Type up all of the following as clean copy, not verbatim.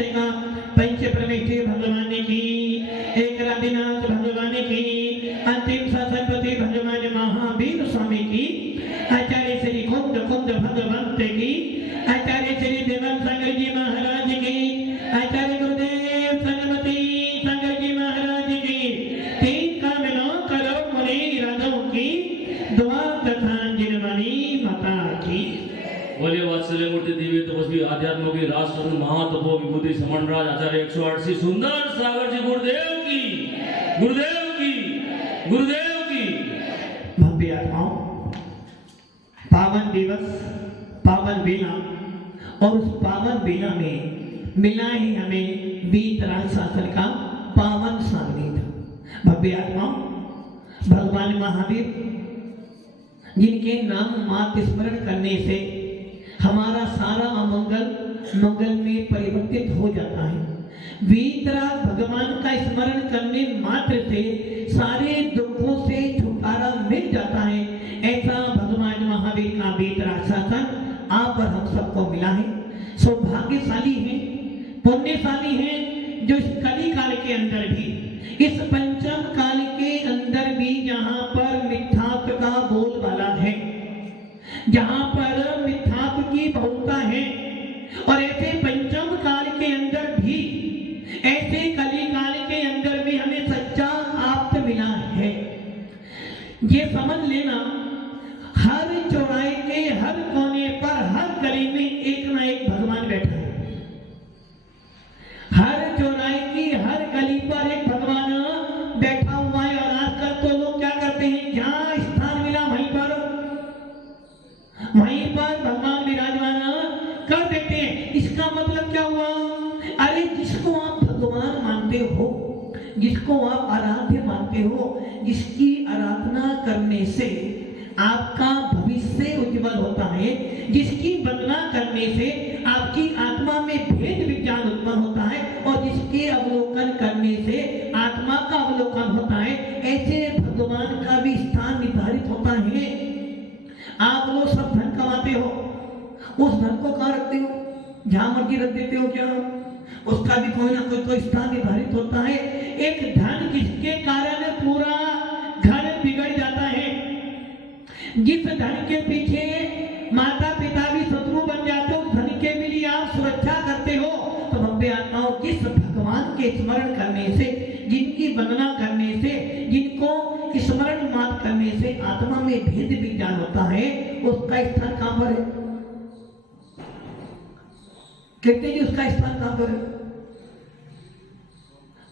सेगा पंच परमेश्वर भगवान की, एक राधिनाथ भगवान की, अंतिम शासनपति भगवान महावीर स्वामी की, आचार्य श्री कुंद कुंद भगवंत की, आचार्य श्री देवन सागर जी महाराज की, आचार्य गुरुदेव सन्मति सागर जी महाराज की, तीन कामनों करो मुनि राधों की, दुआ तथा जिनवानी माता की। बोले वात्सल्य मूर्ति दिव्य तपस्वी आध्यात्म की राष्ट्र महातपो विभूति समनराज आचार्य 108 सुंदर सागर जी गुरुदेव की, गुरुदेव की, गुरुदेव की। भव्य आत्माओं, पावन दिवस, पावन बेला, और उस पावन बेला में मिला है हमें वीतराग शासन का पावन सानिध्य। भव्य आत्माओं, भगवान महावीर जिनके नाम मात्र स्मरण करने से हमारा सारा अमंगल मंगल में परिवर्तित हो जाता है। वीतराग भगवान का स्मरण करने मात्र से सारे दुखों से छुटकारा मिल जाता है। ऐसा भगवान महावीर का वीतराग शासन आप और हम सबको मिला है। सौभाग्यशाली है, पुण्यशाली है जो इस कली काल के अंदर भी, इस पंचम काल के अंदर भी जहाँ पर मिथ्यात्व का बोलबाला है, जहाँ पर मिथ्यात्व की बहुलता है, और ऐसे पंचम काल के अंदर भी, ऐसे कली काल के अंदर भी हमें सच्चा आप्त मिला है। ये समझ लेना, हर चौराहे के हर कोने पर, हर गली में एक ना एक भगवान बैठा है। हर चौराहे की हर गली पर एक भगवान बैठा हुआ है। और आजकल तो लोग क्या करते हैं, जहां स्थान मिला वहीं पर भगवान विराजमान कर देते हैं। इसका मतलब क्या हुआ? अरे जिसको आप भगवान मानते हो, जिसको आप आराध्य मानते हो, जिसकी आराधना करने से आपका भविष्य उज्जवल होता है, जिसकी वंदना करने से आपकी आत्मा में भेद विज्ञान उत्पन्न होता है, और जिसके अवलोकन करने से आत्मा का अवलोकन होता है, ऐसे भगवान का भी स्थान निर्धारित होता है। आप लोग सब धन कमाते हो, उस धन को कहाँ रखते हो? जहां मर्जी रख देते हो क्या? उसका भी कोई ना कोई तो स्थान निर्धारित होता है। एक धन जिसके कारण पूरा घर बिगड़ जाता है, जिस धन के पीछे माता पिता भी शत्रु बन जाते हो, धन के भी लिए आप सुरक्षा करते हो। तो भव्य आत्माओं, जिस भगवान के स्मरण करने से, जिनकी वंदना करने से, जिनको स्मरण मात्र करने से आत्मा में भेद विज्ञान होता है, उसका स्थान कहां पर है? कहते जी उसका स्थान कहां पर है?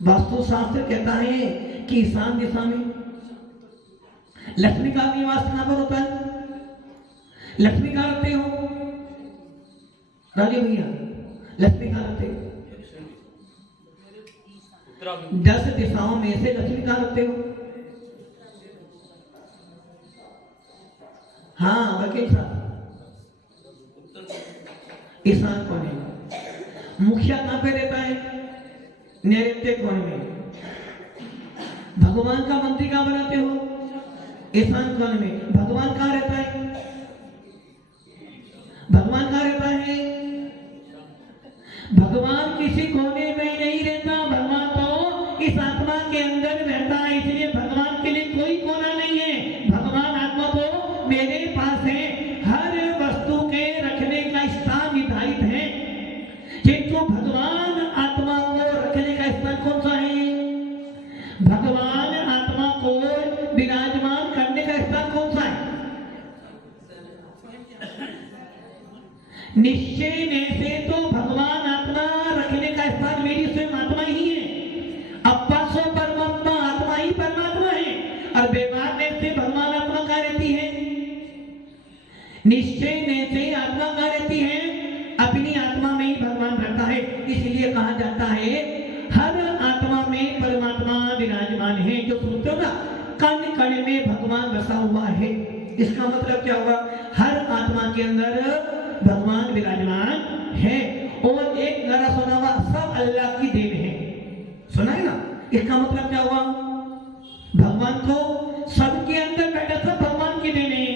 वास्तुशास्त्र कहता है कि ईशान दिशा में। लक्ष्मी का निवास कहां पर होता है? लक्ष्मी कहां रखते हो राजे भैया? लक्ष्मी कहां रखते हो? 10 दिशाओं में से लक्ष्मी कहां रखते हो? हाँ वकील साहब, ईशान कोने में। मुखिया कहां पे रहता है? नैऋत्य कोने में। भगवान का मंत्री कहां बनाते हो? ईशान कोने में। भगवान कहां रहता है? भगवान कहां रहता है? भगवान किसी कोने में नहीं रहता, भगवान तो इस आत्मा के अंदर रहता है। इसलिए भगवान के लिए कोई कोना नहीं है। भगवान आत्मा तो मेरे पास है। हर वस्तु के रखने का स्थान निर्धारित है, किंतु भगवान आत्मा को रखने का स्थान कौन सा है? भगवान आत्मा को विराजमान करने का स्थान कौन सा है? निश्चय ने से तो भगवान आत्मा रखने का स्थान मेरी स्वयं आत्मा ही है। अप्पा सो परमात्मा, आत्मा ही परमात्मा है। और व्यवहार ने से भगवान आत्मा कहाँ रहती है? निश्चय ने से आत्मा कहाँ रहती है? अपनी आत्मा में ही भगवान रहता है। इसलिए कहा जाता है हर आत्मा में परमात्मा विराजमान है। जो सुनते हो ना, कण कण में भगवान बसा हुआ है, इसका मतलब क्या हुआ? हर आत्मा के अंदर भगवान विराजमान है। और एक नरा सुना हुआ सब अल्लाह की देन है, सुना है ना? इसका मतलब क्या हुआ? भगवान को सबके अंदर बैठा, सब भगवान की देन है।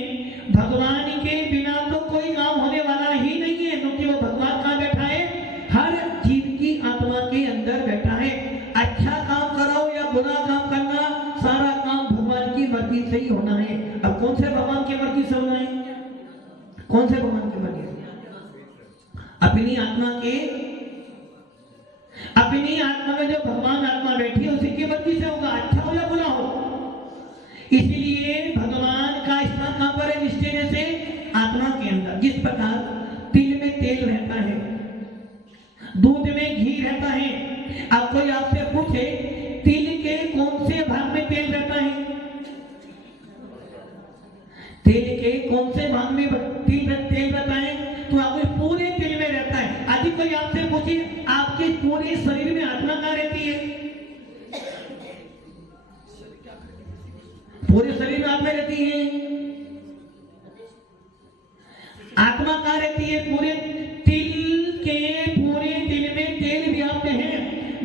भगवान के बिना तो कोई काम होने वाला ही नहीं है, क्योंकि वो भगवान कहाँ बैठा है? हर जीव की आत्मा में जो भगवान आत्मा बैठी है उसी की मर्जी से होगा, अच्छा हो या बुरा हो। इसलिए भगवान का स्थान कहां पर है? निश्चय से आत्मा के अंदर। जिस प्रकार तिल में तेल रहता है, दूध में घी रहता है। अब कोई आपसे पूछे तिल के कौन से भाग में तेल रहता है? तिल के कौन से भाग में तेल रहता है? तो आपके पूरे तिल में रहता है। यदि कोई आपसे पूछे आपके पूरे शरीर में आत्मा कहां रहती है? पूरे शरीर में आत्मा रहती है। आत्मा कहां रहती है? पूरे तिल के पूरे तिल में तेल व्याप्त है,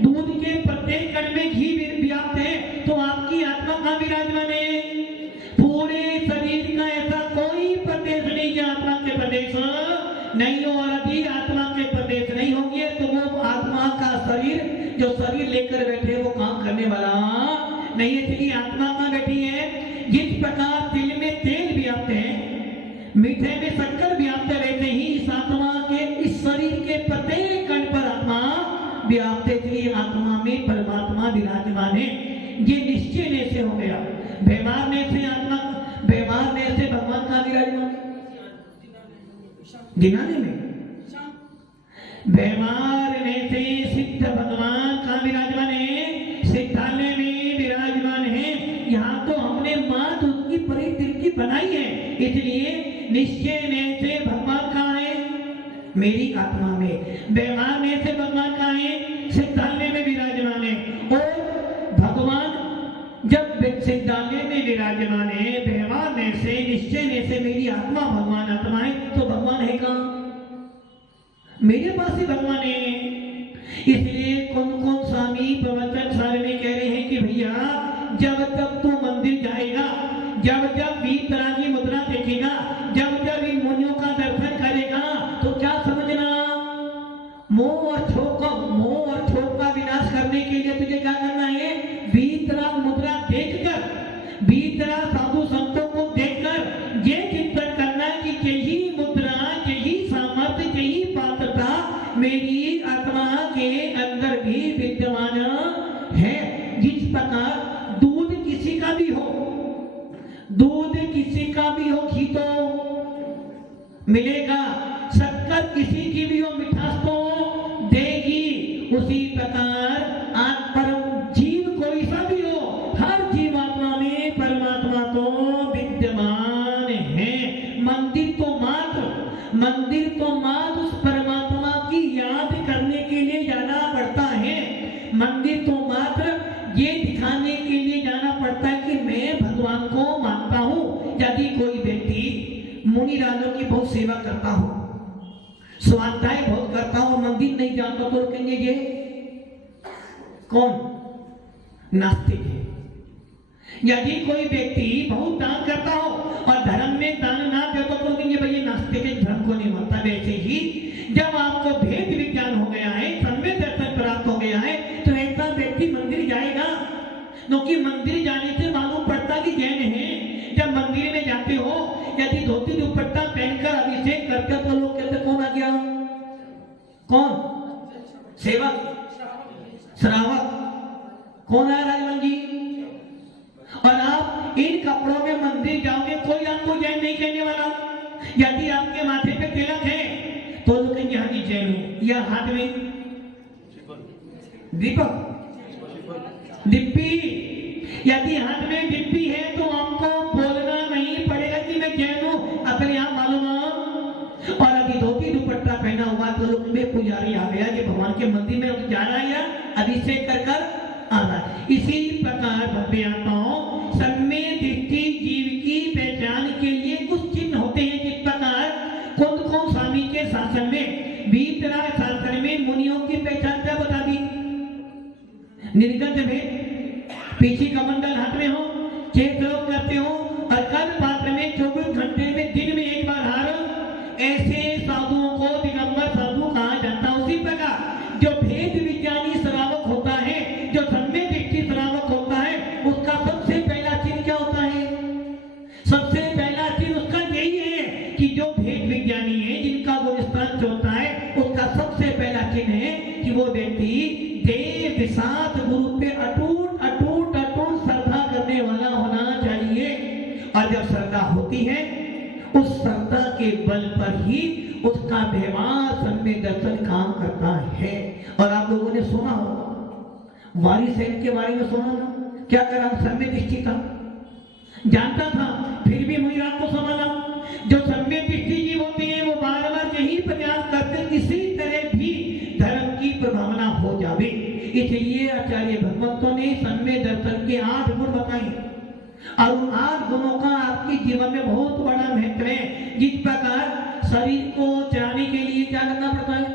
दूध के प्रत्येक कण में घी व्याप्त है। तो आपकी आत्मा कहां विराजमान है? पूरे शरीर का ऐसा कोई प्रदेश नहीं कि आत्मा के प्रदेश नहीं हो। और यदि आत्मा के प्रदेश नहीं होंगे तो वो आत्मा का शरीर जो शरीर लेकर बैठे वो काम करने वाला नहीं है। इसलिए आत्मा कहां बैठी है? जिस प्रकार तिल में तेल व्याप्त है, मीठे में शक्कर व्याप्त रहते ही इस आत्मा के इस शरीर के प्रत्येक कण पर आत्मा व्याप्त है। इसलिए आत्मा में परमात्मा विराजमान है। ये निश्चय ने से हो गया। व्यवहार ने से आत्मा, व्यवहार ने से भगवान का विराजमान दिनाने में, व्यवहार ने से सिद्ध भगवान का विराजमान है, सिद्धालय में विराजमान है। यहाँ तो हमने मात उसकी परिदृष्टि बनाई है। इसलिए निश्चय ने से भगवान कहाँ है? मेरी आत्मा में। व्यवहार ने से भगवान कहाँ है? सिद्धालय में विराजमान है। और भगवान जब सिद्धालय में विराजमान है, व्यवहार ने से निश्चय ने से मेरी आत्मा भगवान आत्मा है, तो भगवान है कहाँ? मेरे पास ही भगवान है। इसलिए कौन कौन स्वामी प्रवचन सारे में कह रहे हैं कि भैया जब तक तू मंदिर जाएगा, जब जब वीतरागी मुद्रा देखेगा, जब जब इन मुनियों का दर्शन करेगा, तो क्या समझना, मोह और क्षोभ का विनाश करने के लिए तुझे क्या करना है? वीतराग मुद्रा देखकर, वीतराग साधु संतों को देखकर ये चिंतन करना है कि यही मुद्रा, यही सामर्थ्य, यही पात्रता मेरी आत्मा के अंदर भी विद्यमान है। जिस प्रकार दूध किसी का भी हो, दूध किसी का भी हो घी तो मिलेगा, शक्कर किसी की भी हो मिठास तो देगी। उसी प्रकार परम जीव कोई सा भी हो, हर जीवात्मा में परमात्मा तो विद्यमान है। मंदिर तो मात्र उस परमात्मा की याद करने के लिए जाना पड़ता है। मंदिर तो मात्र ये दिखाने के लिए जाना पड़ता है कि मैं भगवान को मानता हूँ। यदि कोई व्यक्ति मुनि राजों की बहुत सेवा करता हो, स्वाध्याय बहुत करता हो, मंदिर नहीं जाता, तो कहेंगे ये कौन? नास्तिक है। यदि कोई व्यक्ति बहुत दान करता हो और धर्म में दान ना दे तो कहेंगे भाई ये नास्तिक है, धर्म को नहीं मानता। वैसे ही जब आपको भेद विज्ञान हो गया है, सम्यक दर्शन प्राप्त हो गया है, तो ऐसा व्यक्ति मंदिर जाएगा। क्योंकि मंदिर जाने से मालूम पड़ता कि जैन है। जब मंदिर में जाते हो, यदि धोती दुपट्टा पहनकर अभिषेक करते तो लोग कहते कौन आ गया? कौन? सेवक, श्रावक, कौन है राजमन जी? और आप इन कपड़ों में मंदिर जाओगे, कोई आपको जैन नहीं कहने वाला। यदि आपके माथे पे तिलक है तो लोग कहेंगे हाँ जी जैन हूं। या हाथ में दीपक, डिप्पी, यदि हाथ में डिप्पी है तो आपको बोलना नहीं पड़ेगा कि मैं जैन हूं, अपने आप मालूम हो। और यदि धोती दुपट्टा पहना हुआ तो लोग में पुजारी आ गया कि भगवान के मंदिर में जा रहा है या अभिषेक कर कर आ रहा है। इसी प्रकार भव्य आत्माओं सम्यक दृष्टि जीव की पहचान के लिए कुछ चिन्ह होते हैं। जिस प्रकार कौन स्वामी के शासन में, वीतराग शासन में मुनियों की पहचान क्या बता दी? निर्गत भेद, पीछे कमंडल हाथ में हो, चेत लोग करते हो, और कल पात्र में 24 घंटे में दिन में एक बार हार, ऐसे साधुओं को दिगंबर साधु कहा जाता है। उसी प्रकार जो भेद विज्ञानी श्रावक होता है, जो सम्यक दृष्टि श्रावक होता है, उसका सबसे पहला चिन्ह क्या होता है? सबसे पहला चिन्ह उसका यही है कि जो भेद विज्ञानी है, जिनका वो स्पर्श होता है, उसका सबसे पहला चिन्ह है कि वो व्यक्ति देव कि साथ गुरु पे अटूट अटूट अटूट श्रद्धा करने वाला होना चाहिए। और जब श्रद्धा होती है, उस श्रद्धा के बल पर ही उसका व्यवहार सम्य दर्शन काम करता है। और आप लोगों ने सुना होगा, वारी सेन के बारे में सुना ना, क्या करा, सम्य दृष्टि था, जानता था, फिर भी मुनिराज को समझा। जो सम्य दृष्टि की होती है वो बार बार यही प्रयास करते किसी तरह भी धर्म की प्रभावना हो जावे। इसलिए आचार्य भगवंतों ने सम्य दर्शन के 8 गुण बताए, और उन 8 गुणों का आपके जीवन में बहुत बड़ा महत्व है। जिस प्रकार शरीर को चलाने के लिए क्या करना पड़ता है,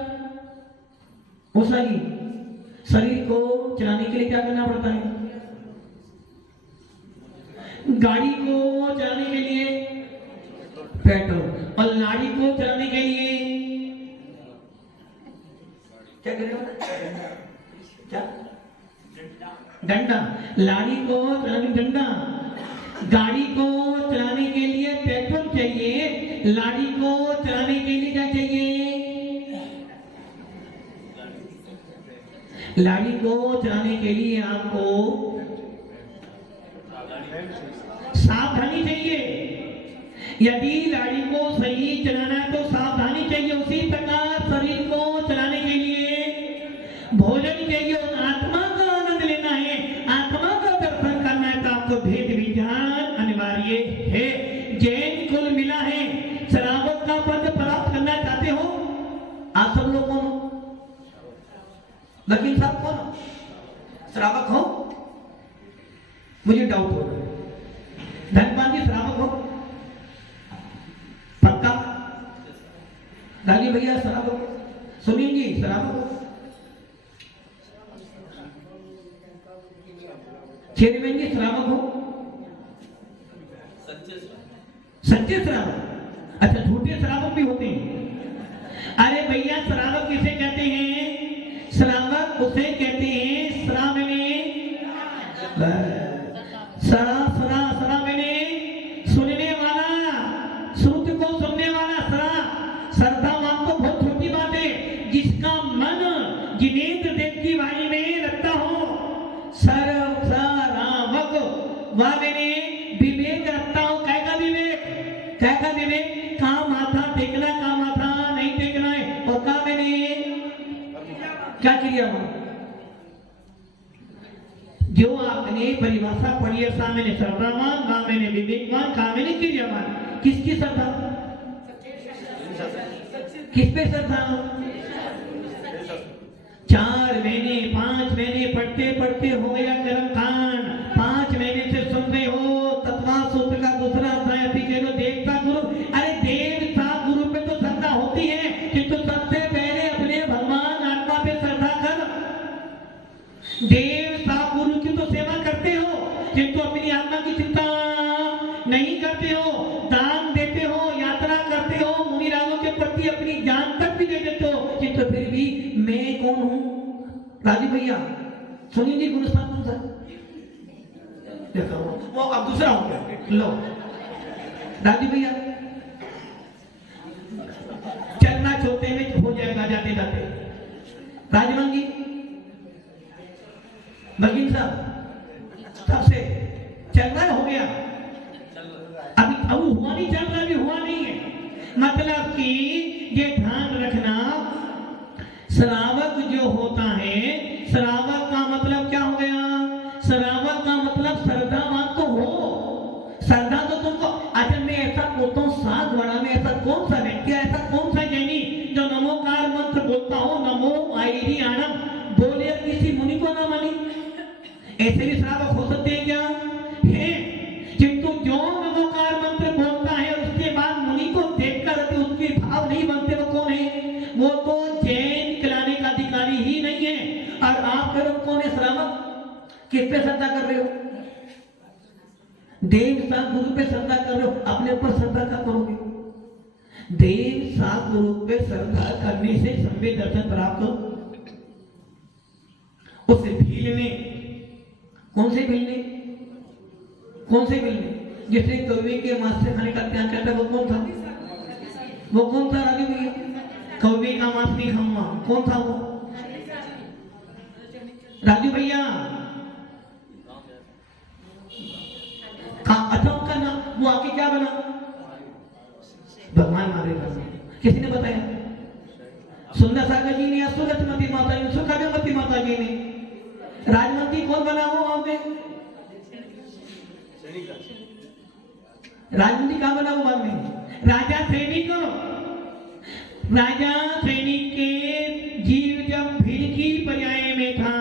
वो शरीर को चलाने के लिए क्या करना पड़ता है, गाड़ी को चलाने के लिए पेट्रोल, और लाड़ी को चलाने के लिए क्या करेगा, क्या डंडा, लाड़ी को चलाने डंडा, गाड़ी को चलाने के लिए पेट्रोल चाहिए, लाड़ी को चलाने के लिए क्या चाहिए, लाड़ी को चलाने के लिए आपको सावधानी चाहिए। यदि लाड़ी को सही चलाना है तो सावधानी चाहिए। उसी प्रकार शरीर को चलाने के लिए भोजन चाहिए, और आत्मा का आनंद लेना है, आत्मा का दर्शन करना है, तो आपको भेद विज्ञान अनिवार्य है। जैन कुल मिला है, श्रावक का पद प्राप्त करना चाहते हो आप सब लोग, कौन वकील साहब, कौन श्रावक हो, मुझे डाउट हो रहा है। धनपाल जी श्रावक हो पक्का, गाली भैया श्रावक, सुनील जी श्रावक हो, चेयरमैन जी श्रावक हो, सच्चे श्रावक, अच्छा झूठे श्रावक भी होते हैं। अरे भैया श्रावक किसे कहते हैं, श्रावक उसे कहते हैं श्रावणे, सरा मैंने सुनने वाला, श्रुति को सुनने वाला, श्रद्धावान तो बहुत छोटी बात है, जिसका मन जिनेन्द्र देव की वाणी में लगता हो, सरावक, वह मैंने विवेक रखता हूं। कैसा विवेक, कैसा विवेक, कहाँ माथा टेकना, कहाँ माथा नहीं टेकना है, और कहाँ मैंने क्या किया हुआ, जो आपने परिभाषा पढ़ी है, सा मैंने श्रद्धावान, कहा मैंने विवेकवान, कहा मैंने क्रियावान। किसकी श्रद्धा, किस पे श्रद्धा, 4 महीने 5 महीने पढ़ते पढ़ते हो गया कर्म कांड, 5 महीने से सुन रहे हो तत्वा सूत्र का दूसरा अध्याय, देवता गुरु। अरे देवता गुरु पे तो श्रद्धा होती है, किंतु सबसे पहले अपने भगवान आत्मा पे श्रद्धा कर। देवता गुरु की तो सेवा करते हो, किंतु अपनी आत्मा की चिंता नहीं करते हो, दान देते हो, यात्रा करते हो, मुनि राजों के प्रति अपनी जान तक भी दे देते हो, किंतु फिर भी मैं कौन हूं। राजीव भैया सुनिए जी, गुरुस्थान कौन सा, देखो वो अब दूसरा हो गया, लो राजीव भैया चलना छोटे में हो जाएगा जाते जाते। राजमान जी, बगीन साहब, सबसे चलना हो गया, अभी अब हुआ नहीं, चल रहा अभी हुआ नहीं है। मतलब कि ये ध्यान रखना, श्रावक जो होता है, श्रावक का मतलब क्या हो गया, श्रावक का मतलब श्रद्धावान तो हो, श्रद्धा तो तुमको। अच्छा मैं ऐसा बोलता हूँ, 7 वाड़ा में ऐसा कौन सा व्यक्ति, ऐसा कौन सा जैनी जो नमोकार मंत्र बोलता हो, नमो आईडी आनम बोले, किसी मुनि को ना मानी, ऐसे भी श्रावक हो सकते हैं क्या, है। किंतु जो नमोकार मंत्र बोलता है उसके बाद मुनि को देखकर उसके भाव नहीं बनते, वो कौन है, वो तो जैन कहलाने का अधिकारी ही नहीं है। और आप करो कौन है श्रावक, किस पे श्रद्धा कर रहे हो, देव साथ गुरु पे श्रद्धा कर रहे हो, अपने ऊपर श्रद्धा क्या करोगे। देव साथ गुरु पे श्रद्धा करने से सम्य दर्शन प्राप्त हो। उसे भीलने, कौन से भीलने, कौन से भीलने, जैसे कौवे के मांस से खाने का त्याग करता है, वो कौन था, वो कौन था राजू भैया, कौवे का मांस नहीं खाऊंगा, कौन था वो, राजू भैया अच्छा उनका नाम वो आके क्या बना? भगवान महावीर बना। किसी ने बताया? सुंदर सागर जी ने या सुगतमती माता जी, सुखदेवती माता जी ने। राजमंत्री कौन बना हो वहां पे? राजमंत्री कहां बना वो बाद में? राजा सैनिक। राजा सैनिक के जीव जब भीड़ की पर्याय में था,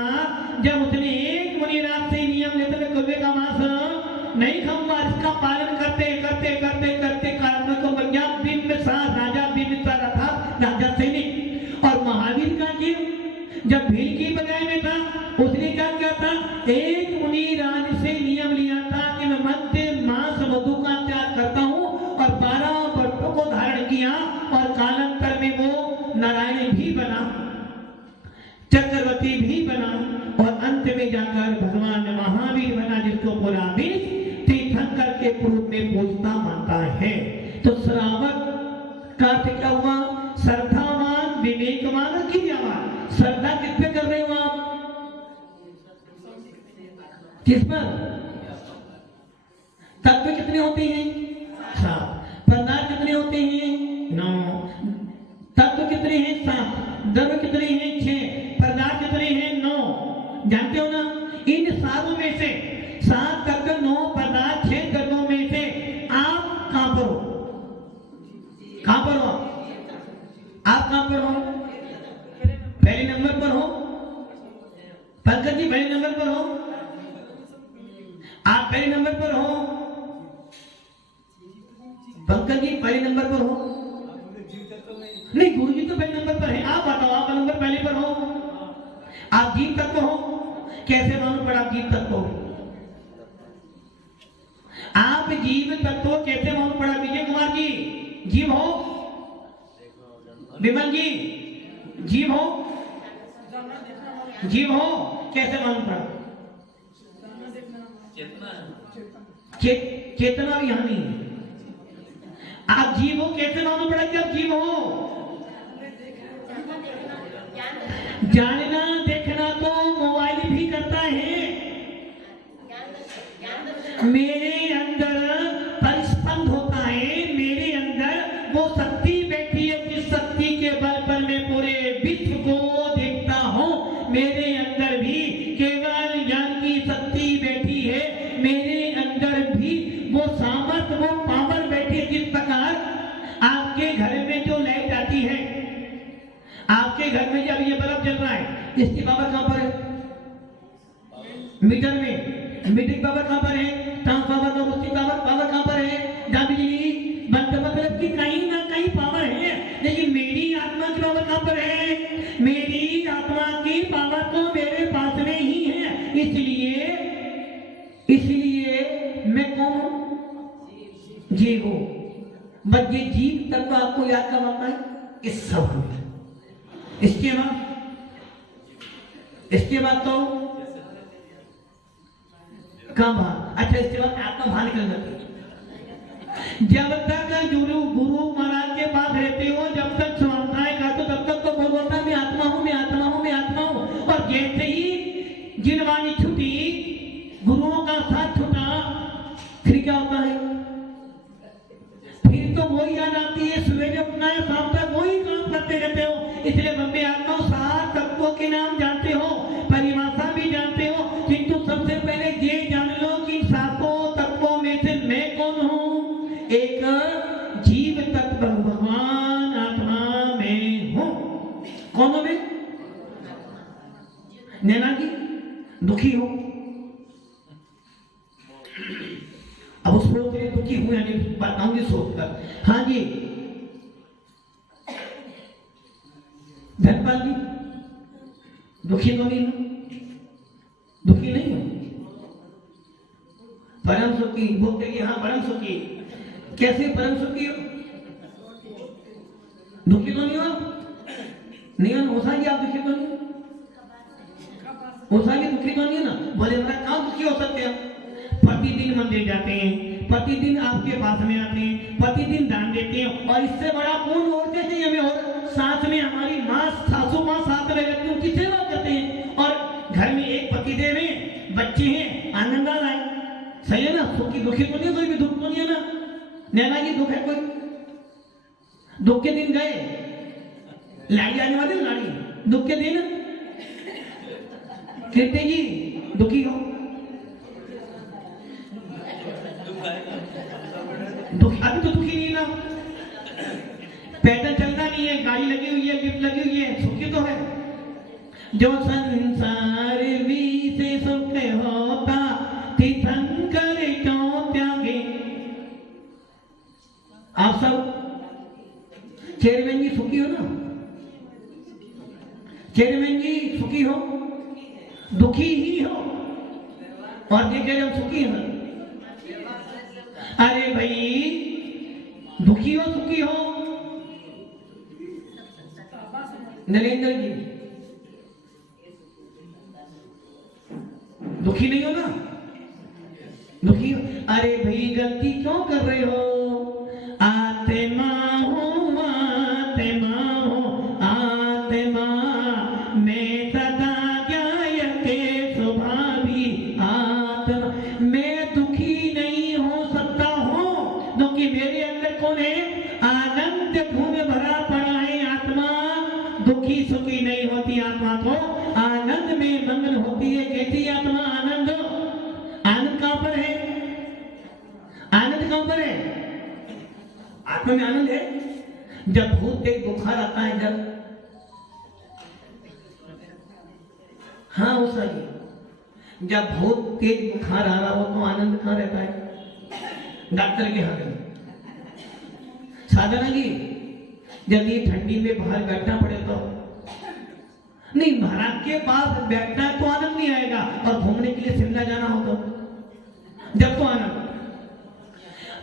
जब उसने एक मुनिराज से नियम लेते हुए कौवे का मांस नहीं खाऊंगा, इसका पालन करते करते करते करते कारण को बन बिंबिसार, राजा बिंबिसार था राजा सैनिक। और महावीर का जीव जब भीड़ की पर्याय में था, उसने क्या किया था? एक मुनिराज से नियम लिया था कि मैं मध्य मांस मधु का त्याग करता हूं, और 12 वर्षों को धारण किया, और कालांतर में वो नारायण भी बना, चक्रवर्ती भी बना, और अंत में जाकर भगवान महावीर बना, जिसको पूरा विश्व तीर्थंकर के रूप में पूजता मानता है। तो श्रावक का अर्थ क्या हुआ? श्रद्धावान, विवेकवान, क्रियावान। श्रद्धा किस पे कर रहे हो आप? किस पर? तत्व कितने होते हैं? 7। पदार्थ कितने होते हैं? 9। तत्व कितने हैं? 7। द्रव्य कितने हैं? 6। पदार्थ कितने हैं? 9। जानते हो ना? इन सारों में से 7 तत्व, 9 पदार्थ, 6 द्रव्यों में से आप कहां पर हो? कहां पर हो आप? कहां पर हो? पहले नंबर पर हो। पंकज जी पहले नंबर पर हो। आप पहले नंबर पर हो। पंकज जी पहले नंबर पर हो। नहीं, गुरु जी तो पहले नंबर पर है। आप बताओ, आप नंबर पहले पर हो? आप जीव तत्व हो। कैसे मालूम पड़ा आप जीव तत्व हो? आप जीव तत्व कैसे मालूम पड़ा? विजय कुमार जी जीव हो? विमल जी जीव हो? जीव हो? कैसे मालूम पड़ा? चेतना भी यहाँ नहीं है। आप जीव हो, कैसे मालूम पड़ा कि आप जीव हो? जानना देखना तो मोबाइल भी करता है। मेरे अंदर परिस्पंद होता है, मेरे अंदर वो शक्ति बैठी है, जिस शक्ति के बल पर मैं पूरे विश्व को देखता हूँ। मेरे अंदर भी केवल ज्ञान की शक्ति बैठी है, मेरे अंदर भी वो सामर्थ्य, वो पावर बैठी है। जिस प्रकार आपके घर में जो लाइट आती है, आपके घर में जब ये बल्ब जल रहा है, इसकी पावर कहां पर है? मीटर में। मीटर की पावर कहां पर है? ट्रांसफार्मर और उसकी पावर कहां पर है? जहां बिजली बंद, मतलब कि कहीं ना कहीं पावर है। लेकिन मेरी आत्मा की पावर कहां पर है? मेरी आत्मा की पावर तो मेरे पास में ही है। इसलिए मैं कौन हूं? जीव हूं। बस ये जीव तत्व आपको याद करना है इस सब में। इसके बाद तो काम भान। अच्छा, इसके बाद आत्मा भान निकल जाती है। जब तक गुरु महाराज के पास रहते हो, जब तक स्वाध्याय करते हो, तब तक तो बोल बोलता मैं आत्मा हूं, मैं आत्मा हूं, मैं आत्मा हूं। और जैसे ही जिनवानी छुटी, गुरुओं का साथ छूटा, फिर क्या होता है? फिर तो वही याद आती है, सवेरे उठना है, शाम तक वही काम करते रहते हो। इसलिए बंदे आत्मा 7 तत्वों के नाम जानते हो, परिभाषा भी जानते हो, किंतु सबसे पहले ये जान लो कि 7 तत्वों में से मैं कौन हूं? एक जीव तत्व भगवान आत्मा में हूं। कौन हूं मैं? नैना जी दुखी हो? अब उस लोग दुखी हुए हैं, बताऊंगी सोचकर। हाँ जी धनपाल जी, दुखी तो नहीं हो? दुखी नहीं हो? परम सुखी बोलते कि हाँ परम सुखी। कैसे परम सुखी हो? दुखी तो नहीं हो? नहीं हो? ओसा जी आप दुखी तो नहीं हो? ओसा जी दुखी तो नहीं है ना? बोले हमारा कहाँ दुखी हो सकते हैं? प्रतिदिन मंदिर जाते हैं, प्रतिदिन आपके पास में आते हैं, प्रतिदिन दान देते हैं, और इससे बड़ा पूर्ण और कैसे हमें? और साथ में हमारी माँ, सासू माँ साथ में रहती हैं, उनकी सेवा करते हैं, और घर में एक बच्चे हैं, आनंद आ रहा है, सही है ना? सुखी दुखी तो नहीं, कोई भी दुख तो नहीं है ना? नैना जी दुख है कोई? दुख के दिन गए, लाड़ी आने वाली लाड़ी, दुख के दिन कीर्ति जी दुखी हो, अभी तो दुखी नहीं ना, पैदल चलना नहीं है, गाड़ी लगी हुई है, लिफ्ट लगी हुई है, सुखी तो है। जो संसार भी से सुख होता तीर्थंकर क्यों त्यागे। आप सब चेयरमैन जी सुखी हो ना? चेयरमैन जी सुखी हो, दुखी ही हो, और देखे हम सुखी हैं। अरे भाई दुखी हो सुखी हो? नरेंद्र जी दुखी नहीं हो ना? दुखी हो? अरे भाई गलती क्यों कर रहे हो? आत्मा हो, आत्मा हो, आत्मा मैं सदा ज्ञायते स्वभावी आत्मा। मैं दुखी नहीं हो सकता हूँ क्योंकि मेरे अंदर कौन है? आनंद धुन भरा पड़ा है आत्मा। दुखी सुखी नहीं होती आत्मा, तो आनंद में मंगल होती है। कैसी आत्मा? आनंद। आनंद कहां पर है? आनंद कहां पर है? आत्मा में आनंद है। जब भूत तेज बुखार आता है, जब हाँ वो सही, जब बहुत तेज बुखार आ रहा हो तो आनंद कहां रहता है? डॉक्टर के यहाँ गए। साधना जी यदि ठंडी में बाहर बैठना पड़े तो नहीं, महाराज के पास बैठना है तो आनंद नहीं आएगा, और घूमने के लिए शिमला जाना हो तो जब तो आनंद।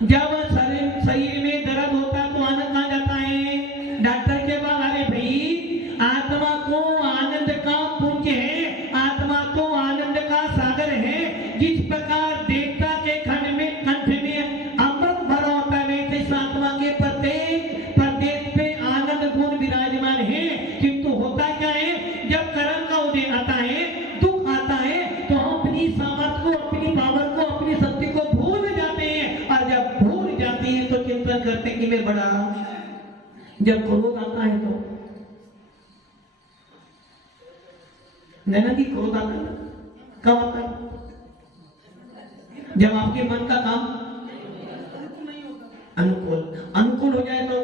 जब शरीर में दर्द होता है तो आनंद कहां जाता है? डॉक्टर के पास। अरे भाई आत्मा को आनंद का पुंज है, आत्मा तो आनंद का सागर है। जिस प्रकार देवता के कंठ में अमृत भरा होता है, वैसे इस आत्मा के प्रत्येक प्रदेश पे आनंद गुण विराजमान है। किंतु होता क्या है? जब कर्म का उदय आता है, दुख आता है, तो हम अपनी सामर्थ्य को, अपनी पावर को, अपनी शक्ति को भूल जाते हैं, और जब भूल जाते हैं तो चिंतन करते कि मैं बड़ा। जब क्रोध आता है तो नैना जी क्रोध आता है कब आता है? जब आपके मन का काम अनुकूल हो जाए तो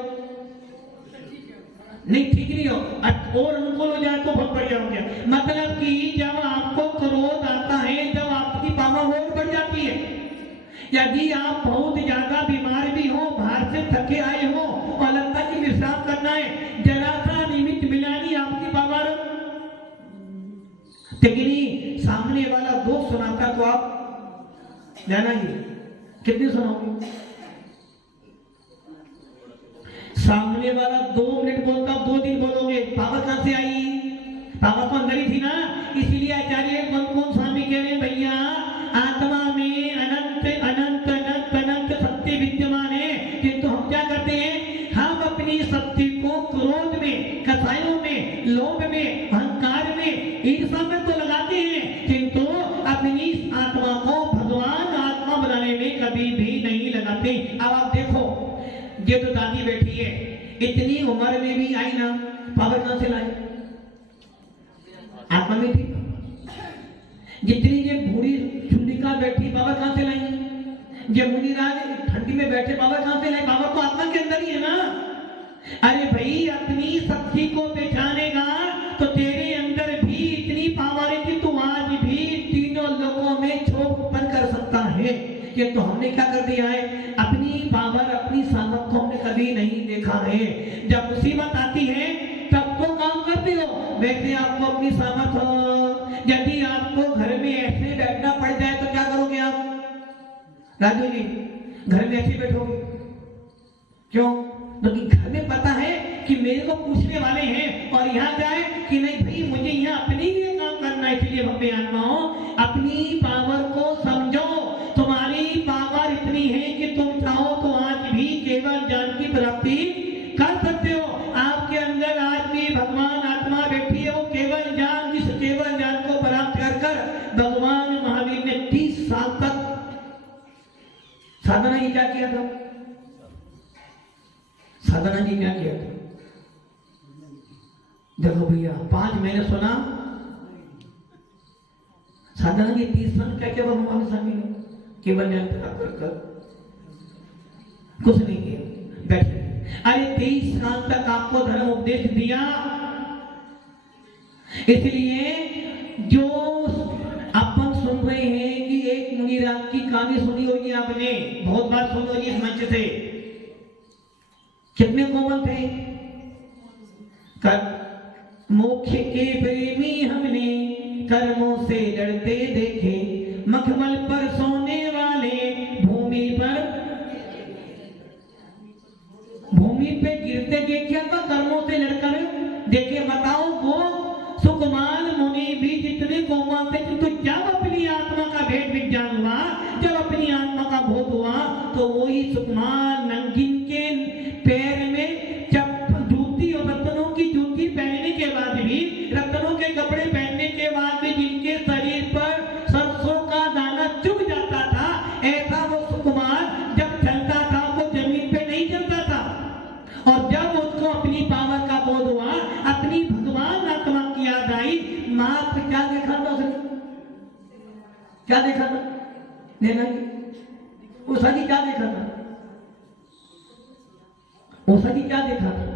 नहीं, ठीक नहीं हो, और अनुकूल हो जाए तो बहुत बढ़िया हो गया। मतलब कि जब आपको क्रोध आता है, जब आपकी पावर और बढ़ जाती है। यदि आप बहुत ज्यादा बीमार भी हो, बाहर से थके आए हो और लगता है कि विश्राम करना है, जरा सा निमित्त मिलानी आपकी पावर लेकिन सामने वाला दो सुनाता तो आप जाना ही कितनी सुनाओगे? सामने वाला 2 मिनट बोलता, 2 दिन बोलोगे, पावर कहां से आई? पावर तो अंदर ही थी ना। इसलिए आचार्य कौन स्वामी कह रहे हैं, भैया आत्मा में अनंत अनंत अनंत अनंत शक्ति विद्यमान है। किंतु हम क्या करते हैं? हम अपनी शक्ति को क्रोध में, कसायों में, लोभ में, अहंकार में, ईर्ष्या में तो लगाते हैं, किंतु अपनी आत्मा को भगवान आत्मा बनाने में कभी भी नहीं लगाते। अब आप देखो, ये तो दादी बैठी है, इतनी उम्र में भी आई ना, पावर कहां से लाई? आत्मा में थी। जितनी ये बूढ़ी चुंडिका बैठी, पावर कहां से लाई? ये मुनिराज ठंडी में बैठे, पावर कहां से लाई? पावर तो आत्मा के अंदर ही है ना। अरे भाई अपनी शक्ति को पहचानेगा तो तेरे अंदर भी इतनी पावर है कि तू आज भी तीनों लोगों में छोप उत्पन्न कर सकता है। ये तो हमने क्या कर दिया है? अपनी पावर, अपनी सामर्थ को हमने कभी नहीं देखा है। जब मुसीबत आती है तब तो काम करते हो, वैसे आपको अपनी सामर्थ हो। यदि आपको घर में ऐसे बैठना पड़ जाए तो क्या करोगे आप? राजू जी घर में ऐसे बैठोगे क्यों? क्योंकि घर में पता है कि मेरे को पूछने वाले हैं, और यहाँ जाए कि नहीं भाई मुझे यहाँ अपने लिए काम करना है। इसलिए भव्य आत्माओं, अपनी पावर को समझो। तुम्हारी पावर इतनी है कि तुम चाहो तो आज भी केवल ज्ञान की प्राप्ति कर सकते हो। आपके अंदर आज भी भगवान आत्मा बैठी है, वो केवल ज्ञान, जिस केवल ज्ञान को प्राप्त कर कर भगवान महावीर ने 30 साल तक साधना ही क्या किया था? साधना जी क्या किया था? देखो भैया 5 महीने सुना साधना जी 30 साल क्या किया भगवान स्वामी ने? केवल ज्ञान प्राप्त कर कुछ नहीं किया, बैठे। अरे 23 साल तक आपको धर्म उपदेश दिया, इसलिए जो अपन सुन रहे हैं कि एक मुनिराज की कहानी सुनी होगी आपने, बहुत बार सुनी होगी इस मंच से। कितने कोमल थे? मोक्ष के प्रेमी हमने कर्मों से लड़ते देखे, मखमल पर सोने वाले भूमि पे गिरते देखिए तो कर्मों से लड़कर देखे। बताओ वो सुकुमार मुनि भी जितने कोमल थे, किंतु जब अपनी आत्मा का भेद विज्ञान हुआ, जब अपनी आत्मा का बोध हुआ, तो वही सुकुमार नंगिन के पैर में जूती और रत्नों की जूती पहनने के बाद भी, रत्नों के कपड़े पहनने के बाद भी जिनके शरीर पर सरसों का दाना चुभ जाता था, ऐसा वो सुकुमार जब चलता था वो जमीन पे नहीं चलता था। और जब उसको अपनी पावर का बोध हुआ, अपनी भगवान आत्मा की याद आई, मात्र क्या देखा था उसने? क्या देखा था? नैना जी, उषा जी क्या देखा था? उषा जी क्या देखा था?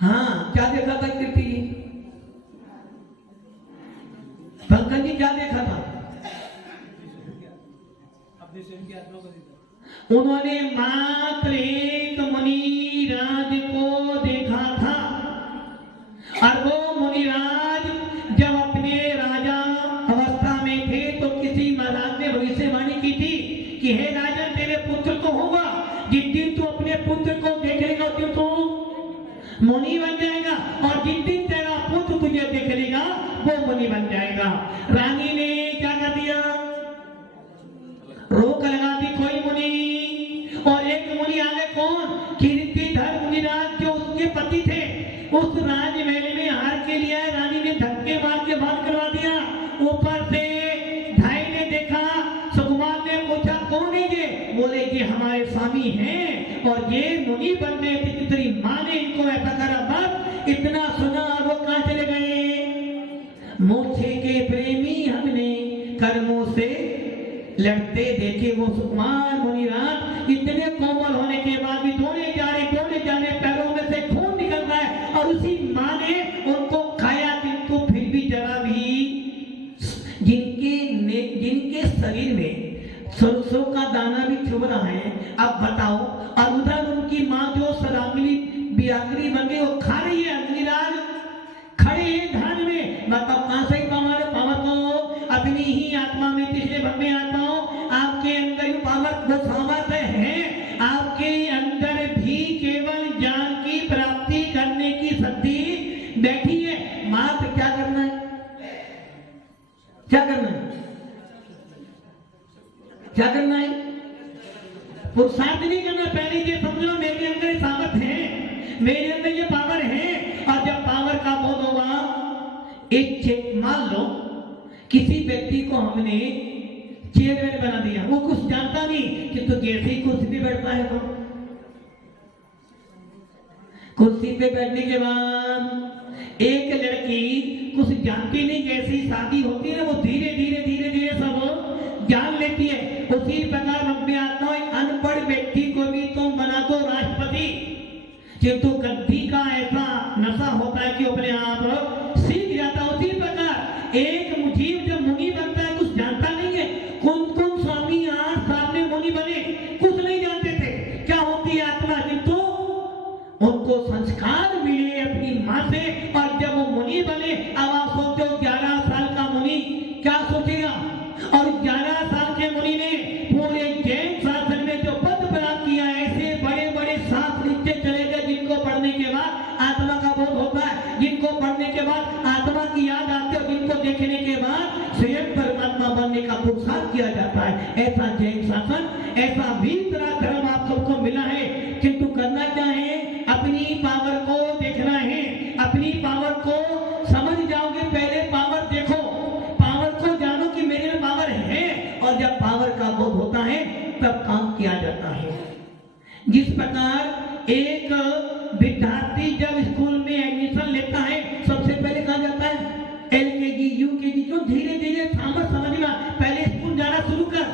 हाँ क्या देखा था कीर्ति जी? पंकज जी क्या देखा था? अपने स्वयं की आत्मा को देखा। उन्होंने मात्र एक मुनिराज को देखा था, और वो मुनिराज जब अपने राजा अवस्था में थे तो किसी महाराज ने भविष्यवाणी की थी कि हे राजन, तेरे पुत्र को होगा, जिस दिन तू अपने पुत्र को देखेगा उस दिन तू मुनि बन जाएगा, और जिस दिन तेरा पुत्र तुझे देख लेगा वो मुनि बन जाएगा। रानी ने क्या कर दिया? रोक लगा दी, कोई मुनि। और एक मुनि आगे कौन? कीर्तिधर मुनिराज जो उसके पति थे, उस राजमहल में हार के लिए रानी ने धक्के मार के बात करवा दिया। ऊपर से भाई ने देखा, सुकुमार ने पूछा कौन है ये? बोले ये हमारे स्वामी हैं, और ये मुनि बनने की तेरी माँ ने इनको ऐसा करा। बस इतना सुना और वो कहां चले गए? मोक्ष के प्रेमी हमने कर्मों से लड़ते देखे। वो सुकुमार मुनिराज इतने कोमल होने के बाद भी दौड़े जा रहे, पैरों में से खून निकल रहा है, और उसी माँ ने उनको खाया, किंतु फिर भी जरा भी जिनके शरीर में सरसों का दाना भी चुभ रहा है। अब बताओ, और उधर उनकी माँ जो सरांगली बिरागरी बन गई, वो खा रही है। अग्निराज खड़े हैं ध्यान में। बताओ कहां से पावर को अपनी ही आत्मा में, पिछले भगवे आत्माओं, आपके अंदर ही पावर वो सामर्थ्य है, आपके अंदर भी केवल ज्ञान की प्राप्ति करने की शक्ति बैठी है। मात्र क्या करना है? क्या करना है? क्या करना है? पुरुषार्थ नहीं करना। पहले ये समझ लो मेरे अंदर ये सामर्थ्य है, मेरे अंदर ये पावर है। और जब पावर का बोध होगा, एक चेक मान लो किसी व्यक्ति को हमने चेयरमैन बना दिया, वो कुछ जानता नहीं कि तो जैसे ही कुर्सी पे बैठता है, तो कुर्सी पे बैठने के बाद एक लड़की कुछ जानती नहीं, जैसी शादी होती है ना, वो धीरे धीरे सब जान लेती है। उसी प्रकार अपने आत्मा एक अनपढ़ व्यक्ति को भी तुम बना दो राष्ट्रपति, किंतु गद्दी का ऐसा नशा होता है कि अपने आप सीख जाता। उसी प्रकार एक मुजीब जब मुनि बनता है, कुछ जानता नहीं है। कौन स्वामी आज सामने मुनि बने, कुछ नहीं जानते थे क्या होती है आत्मा, किंतु उनको संस्कार मिले अपनी माँ से, और जब वो मुनि बने, अब आप सोचो 11 साल का मुनि क्या सोचेगा। और 11 साल के मुनि ने पूरे जैन शासन में जो पद प्राप्त किया, ऐसे बड़े बड़े शास्त्र नीचे चले गए जिनको पढ़ने के बाद आत्मा का बोध होता है, जिनको पढ़ने के बाद आत्मा की याद आती है, जिनको देखने के बाद स्वयं परमात्मा बनने का पुरुषार्थ किया जाता है। ऐसा जैन शासन, ऐसा भी तरह धर्म आप सबको मिला है, किंतु करना क्या है? अपनी पावर को देखना है, अपनी पावर को प्रकार एक विद्यार्थी जब स्कूल में एडमिशन लेता है सबसे पहले कहाँ जाता है? LKG UKG। क्यों? धीरे धीरे समझ में पहले स्कूल जाना शुरू कर।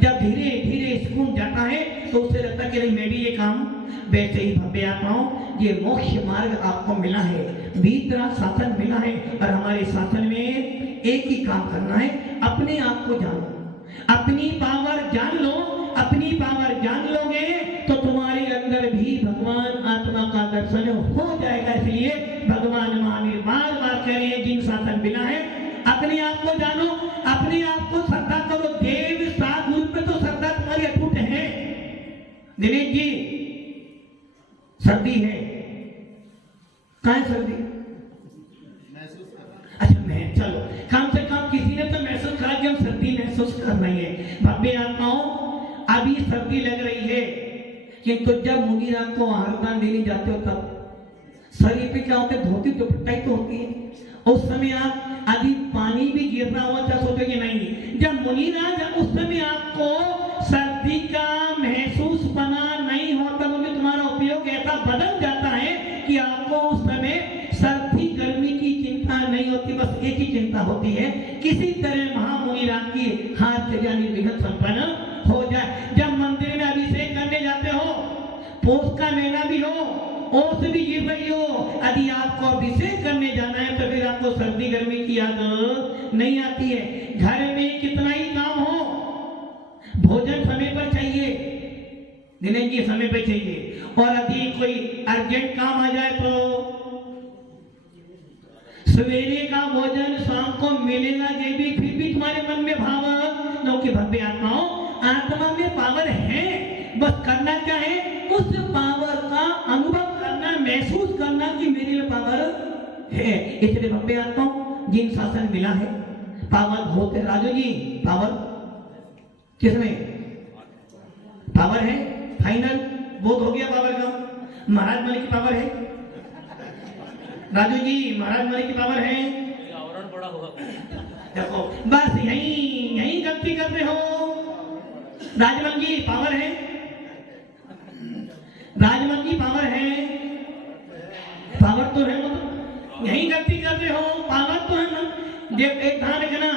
जब धीरे धीरे स्कूल जाता है तो उसे लगता है कि नहीं मैं भी ये काम। वैसे ही भव्य आत्माओं, ये मोक्ष मार्ग आपको मिला है, भीतरा शासन मिला है, और हमारे शासन में एक ही काम करना है, अपने आप को जानो, अपनी पावर जान लो। अपनी पावर जान लोगे तो तुम्हारे अंदर भी भगवान आत्मा का दर्शन हो जाएगा। इसलिए भगवान महावीर बार बार कह रहे हैं, जिन शासन मिला है अपने आप को जानो, अपने आप को श्रद्धा करो। देव साथ गुरु पे तो श्रद्धा तुम्हारी अटूट है। दिनेश जी, सर्दी है, कहाँ है सर्दी? अच्छा मैं, चलो कम से कम किसी ने तो महसूस करा कि हम सर्दी महसूस कर रहे हैं। भव्य आत्माओं, अभी सर्दी लग रही है, किंतु जब मुनीराज को आहारदान देने जाते हो तब शरीर पे क्या होता है? धोती दुपट्टा ही तो होती है। उस समय आप अभी पानी भी गिर रहा हुआ क्या सोचोगे? नहीं। जब मुनीराज उस समय आपको सर्दी का महसूस बना नहीं होता, मुझे तुम्हारा उपयोग ऐसा बदल जाता है कि आपको उस समय सर्दी गर्मी की चिंता नहीं होती, बस एक ही चिंता होती है, किसी तरह महामुनीराज की हाथ से यानी विघ्न संपन्न हो जाए। जब मंदिर में अभिषेक करने जाते हो, पोष का महीना भी हो, ओस भी गिर रही हो, यदि आपको अभिषेक करने जाना है तो फिर आपको सर्दी गर्मी की याद नहीं आती है। घर में कितना ही काम हो, भोजन समय पर चाहिए, दिनेश जी समय पर चाहिए, और यदि कोई अर्जेंट काम आ जाए तो सवेरे का भोजन शाम को मिलेगा ये भी, फिर भी तुम्हारे मन में भाव नो कि भव्य आत्माओं, आत्मा में पावर है, बस करना क्या है? उस पावर का अनुभव करना, महसूस करना कि मेरे में पावर है। इसलिए भव्य आत्माओं, जिन शासन मिला है पावर बहुत है। राजू जी, पावर किसमें? पावर है फाइनल, बहुत हो गया पावर का। महाराज मणि की पावर है राजू जी, महाराज मणि की पावर है। आवरण बड़ा होगा। देखो बस यही गलती करते हो। राजमन की पावर है, राजमन की पावर है, पावर तो है, मतलब यही गलती करते हो, पावर तो है ना। देख एक ध्यान रखना,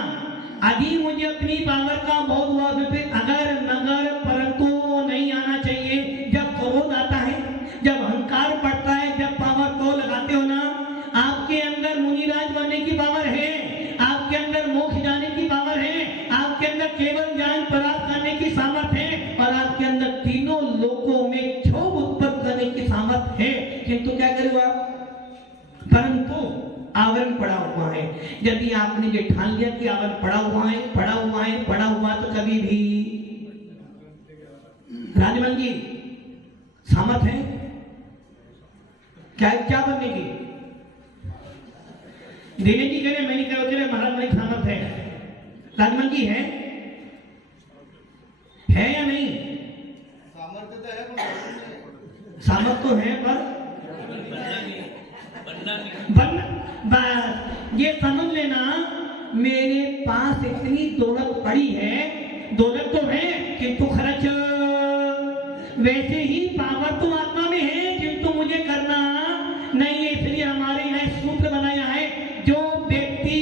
यदि मुझे अपनी पावर का बहुत हुआ तो फिर अगर नगर परंतु नहीं आना चाहिए। जब क्रोध आता है, जब अहंकार बढ़ता है, जब पावर को लगाते हो ना, आपके अंदर मुनिराज बनने की पावर है, आपके अंदर मोक्ष जाने की पावर है, आपके अंदर केवल ज्ञान प्राप्त करने की सामर्थ्य है, और आपके अंदर तीनों लोकों में क्षोभ उत्पन्न करने की सामर्थ्य है। किंतु क्या करेगा? परंतु आवरण पड़ा हुआ है। यदि आपने ये ठान लिया कि आवरण पड़ा हुआ है, पड़ा हुआ है, पड़ा हुआ, तो कभी भी राजमन जी सामर्थ्य है क्या बनने की? दिनेश जी कह रहे, मैं नहीं कह रहा, महाराज मणि सामर्थ्य है। राजमन जी है या नहीं? सामर्थ्य तो है, सामर्थ्य तो है पर बस ये समझ लेना, मेरे पास इतनी दौलत पड़ी है, दौलत तो है किंतु खर्च। वैसे ही पावर तो आत्मा में है किंतु मुझे करना नहीं है। इसलिए हमारे यहाँ सूत्र बनाया है, जो व्यक्ति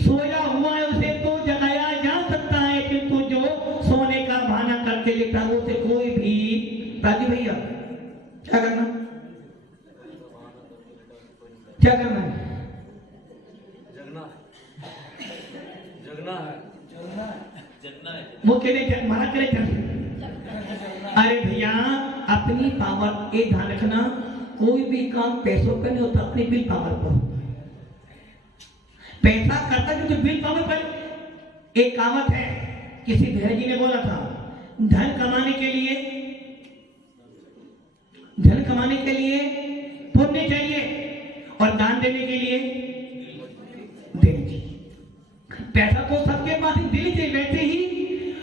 सोया हुआ है उसे तो जगाया जा सकता है, किंतु जो सोने का बहाना करके लेता है उसे कोई भी। राजी भैया क्या करना, क्या करना है? जगना है। वो कह महाराज करे अरे भैया, अपनी पावर, एक ध्यान रखना, कोई भी काम पैसों पर नहीं होता, अपनी बिल पावर पर होता है। पैसा करता है तो बिल पावर पर। एक कहावत है, किसी धैर्य जी ने बोला था, धन कमाने के लिए पुण्य चाहिए और दान देने के लिए दिल चाहिए। पैसा तो सबके पास दिल चाहिए, वैसे ही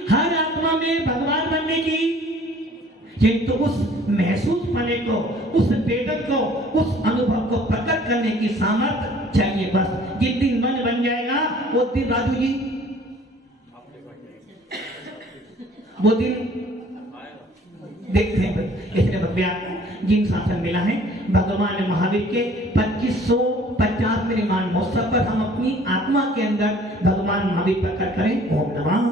हर आत्मा में भगवान बनने की, किंतु उस महसूस पने को, उस वेदन को, उस अनुभव को प्रकट करने की सामर्थ्य चाहिए। बस जिस दिन मन बन जाएगा वो दिन, राजू जी वो दिन देखते हैं इसने भव्या को जिन शासन मिला है भगवान महावीर के 2550 में निर्माण महोत्सव पर हम अपनी आत्मा के अंदर भगवान महावीर प्रकट करें। ओम नमः